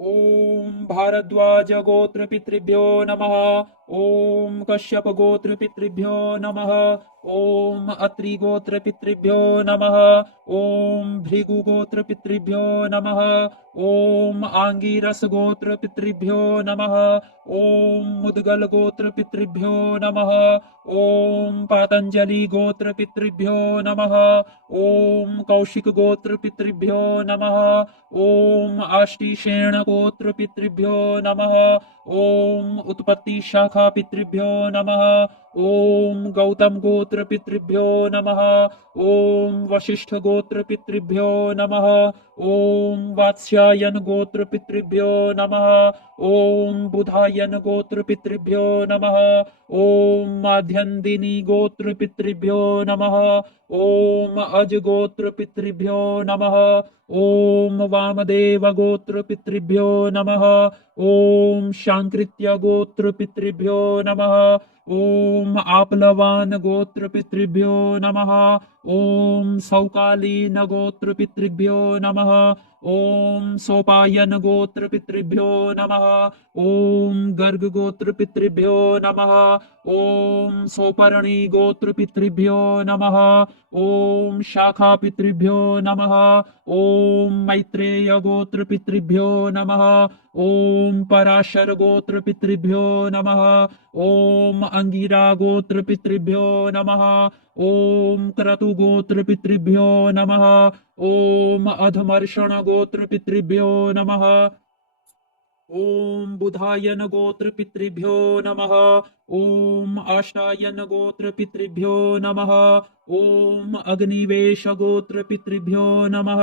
ओम भारद्वाज गोत्र पितृभ्यो नमः। ओम कश्यप गोत्र पितृभ्यो नमः। ओम अत्रि गोत्र पितृभ्यो नमः। ओम भृगु गोत्र पितृभ्यो नमः। ओम आंगीरस गोत्र पितृभ्यो नमः। ओम मुद्गल गोत्र पितृभ्यो नमः। ओम पातंजलि गोत्र पितृभ्यो नमः। ओम कौशिक गोत्र पितृभ्यो नमः। ओम आश्लीषेण गोत्र पितृभ्यो नमः। ओम उत्पत्ति शाखा पितृभ्यो नमः। ओम गौतम गोत्र पितृभ्यो नमः। ओम वशिष्ठ गोत्र पितृभ्यो नमः। ओम वात्स्यायन गोत्र पितृभ्यो नमः। ओम बुधायन गोत्र पितृभ्यो नमः। ओम माध्यन्दिनी गोत्र पितृभ्यो नमः। ओम अज गोत्र पितृभ्यो नमः। ओम वामदेव गोत्र पितृभ्यो नमः। ओम शांकृत्य गोत्र पितृभ्यो नमः। ओम आप्लवान गोत्र पितृभ्यो नमः। ओम सौकालीन गोत्र पितृभ्यो नमः। ओम सोपायन गोत्र पितृभ्यो नमः। ओम गर्ग गोत्र पितृभ्यो नमः। ओम सोपर्णी गोत्र पितृभ्यो नमः। ओम शाखा पितृभ्यो नमः। ओम मैत्रेय गोत्र पितृभ्यो नमः। ओम पराशर गोत्र पितृभ्यो नमः। ओम अंगिरा गोत्र पितृभ्यो नमः। ओम क्रतु गोत्र पितृभ्यो नमः। ओम अधमर्षण गोत्र पितृभ्यो नमः। ओम बुधायन गोत्र पितृभ्यो नमः। ओम आशायन गोत्र पितृभ्यो नमः। ओम अग्निवेश गोत्र पितृभ्यो नमः।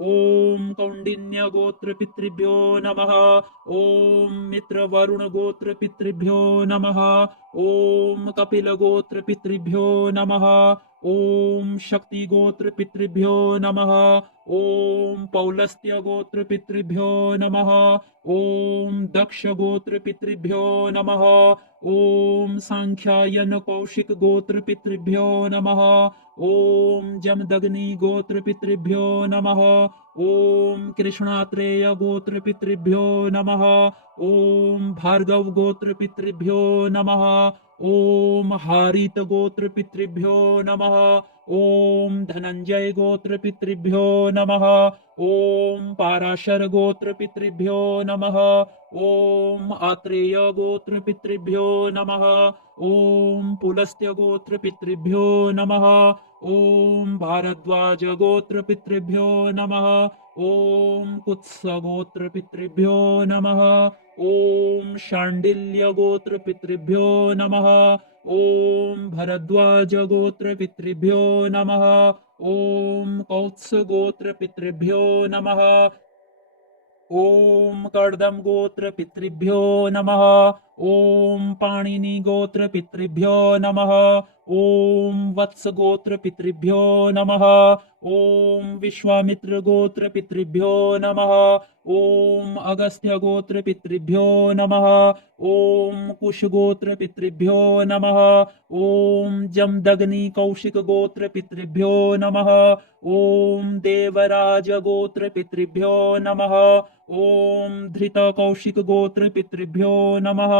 ओम कौंडिन्य गोत्र पितृभ्यो नमः। ओम मित्र वरुण गोत्र पितृभ्यो नमः। ओम कपिल गोत्र पितृभ्यो नमः। ओम शक्ति गोत्र पितृभ्यो नमः। ओम पौलस्त्य गोत्र पितृभ्यो नमः। ओम दक्ष गोत्र पितृभ्यो नमः। ओम सांख्यायन कौशिक गोत्र पितृभ्यो नमः। ओम जमदग्नि गोत्र पितृभ्यो नमः। ओम कृष्णात्रेय गोत्र पितृभ्यो नमः। ओम भार्गव गोत्र पितृभ्यो नमः। ओम हारित गोत्र पितृभ्यो नमः। ओम धनंजय गोत्र पितृभ्यो नमः। ओम पाराशर गोत्र पितृभ्यो नमः। ओम आत्रेय गोत्र पितृभ्यो नमः। ओम पुलस्त्य गोत्र पितृभ्यो नमः। ओम भारद्वाज गोत्र पितृभ्यो नमः। ओम कुत्स गोत्र पितृभ्यो नमः। ओम शांडिल्य गोत्र पितृभ्यो नमः। ओम भरद्वाज गोत्र पितृभ्यो नमः। ओम कौत्स गोत्र पितृभ्यो नमः। ओम कर्दम गोत्र पितृभ्यो नमः। ओम पाणिनि गोत्र पितृभ्यो नमः। ओम वत्स गोत्र पितृभ्यो नमः। ओम विश्वामित्र गोत्र पितृभ्यो नमः। ओम अगस्त्य गोत्र पितृभ्यो नमः। ओम कुश गोत्र पितृभ्यो नमः। ओम जमदग्नि कौशिक गोत्र पितृभ्यो नमः। ओम देवराज गोत्र पितृभ्यो नमः। ओम धृत कौशिक गोत्र पितृभ्यो नमः।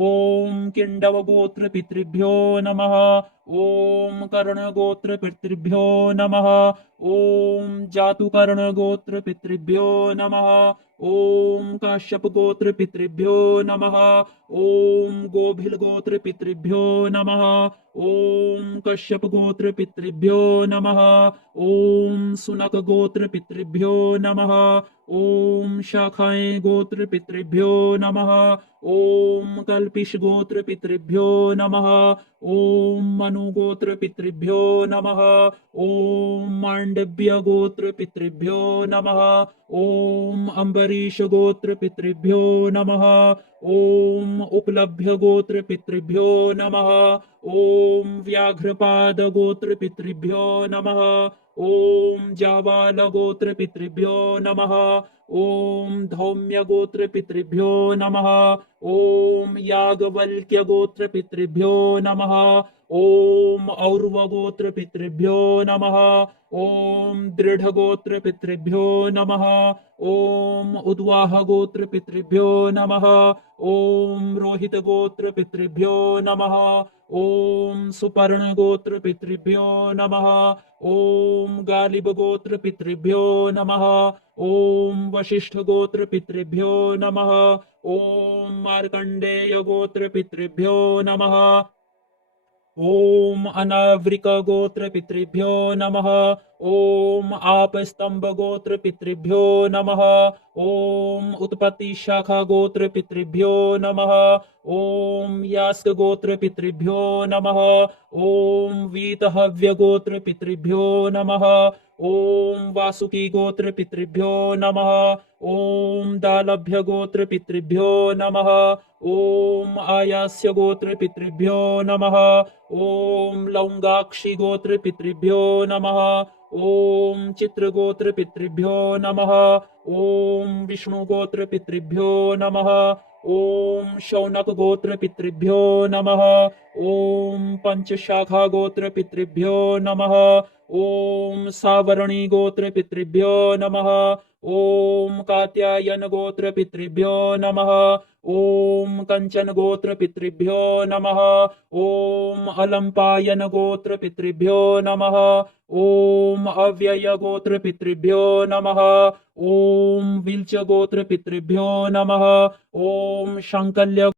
ओम किंडव गोत्र पितृभ्यो नमः। ओम कर्ण गोत्र पितृभ्यो नमः। ओम जातुकर्ण गोत्र पितृभ्यो नमः। ओम काश्यप गोत्र पितृभ्यो नमः। ओम गोभिल गोत्र पितृभ्यो नमः। ओम कश्यप गोत्र पितृभ्यो नमः। ओम सुनक गोत्र पितृभ्यो नमः। ओम शाखाएं गोत्र पितृभ्यो नमः। ओम कल्पिश गोत्र पितृभ्यो नमः। ओम मनु गोत्र पितृभ्यो नमः। ओम मांडव्य गोत्र पितृभ्यो नमः। ओम अम्बरीश गोत्र पितृभ्यो नमः। ओम उपलभ्य गोत्र पितृभ्यो नमः। ओम व्याघ्रपाद गोत्र पितृभ्यो नमः। ओम जाबाल गोत्र पितृभ्यो नमः। ॐ धौम्यगोत्रपितृभ्यो नमः ॐ याज्ञवल्क्यगोत्रपितृभ्यो नमः ॐ और्वगोत्रपितृभ्यो नमः ॐ दृढगोत्रपितृभ्यो नमः ॐ उद्वाहगोत्रपितृभ्यो नमः ॐ रोहितगोत्रपितृभ्यो नमः ॐ सुपर्णगोत्रपितृभ्यो नमः ॐ गालिबगोत्रपितृभ्यो नमः ॐ वसिष्ठगोत्रपितृभ्यो नमः ॐ मार्कण्डेयगोत्रपितृभ्यो नमः ॐ अनावृकगोत्रपितृभ्यो नमः ॐ आपस्तम्भगोत्रपितृभ्यो नमः ॐ उत्पत्तिशाखागोत्रपितृभ्यो नमः ॐ यास्कगोत्रपितृभ्यो नमः ॐ वीतहव्यगोत्रपितृभ्यो नमः ॐ वासुकीगोत्रपितृभ्यो नमः ॐ दालभ्यगोत्रपितृभ्यो नमः ॐ आयास्यगोत्रपितृभ्यो नमः ॐ लौङ्गाक्षिगोत्रपितृभ्यो नमः ॐ चित्रगोत्रपितृभ्यो नमः ॐ विष्णुगोत्रपितृभ्यो नमः ॐ शौनकगोत्रपितृभ्यो नमः ॐ पञ्चशाखागोत्रपितृभ्यो नमः ॐ सावर्णिगोत्रपितृभ्यो नमः ॐ कात्यायनगोत्रपितृभ्यो नमः ॐ कञ्चनगोत्रपितृभ्यो नमः ॐ अलम्पायनगोत्रपितृभ्यो नमः ॐ अव्ययगोत्रपितृभ्यो नमः ॐ विल्चगोत्रपितृभ्यो नमः ॐ शाङ्कल्य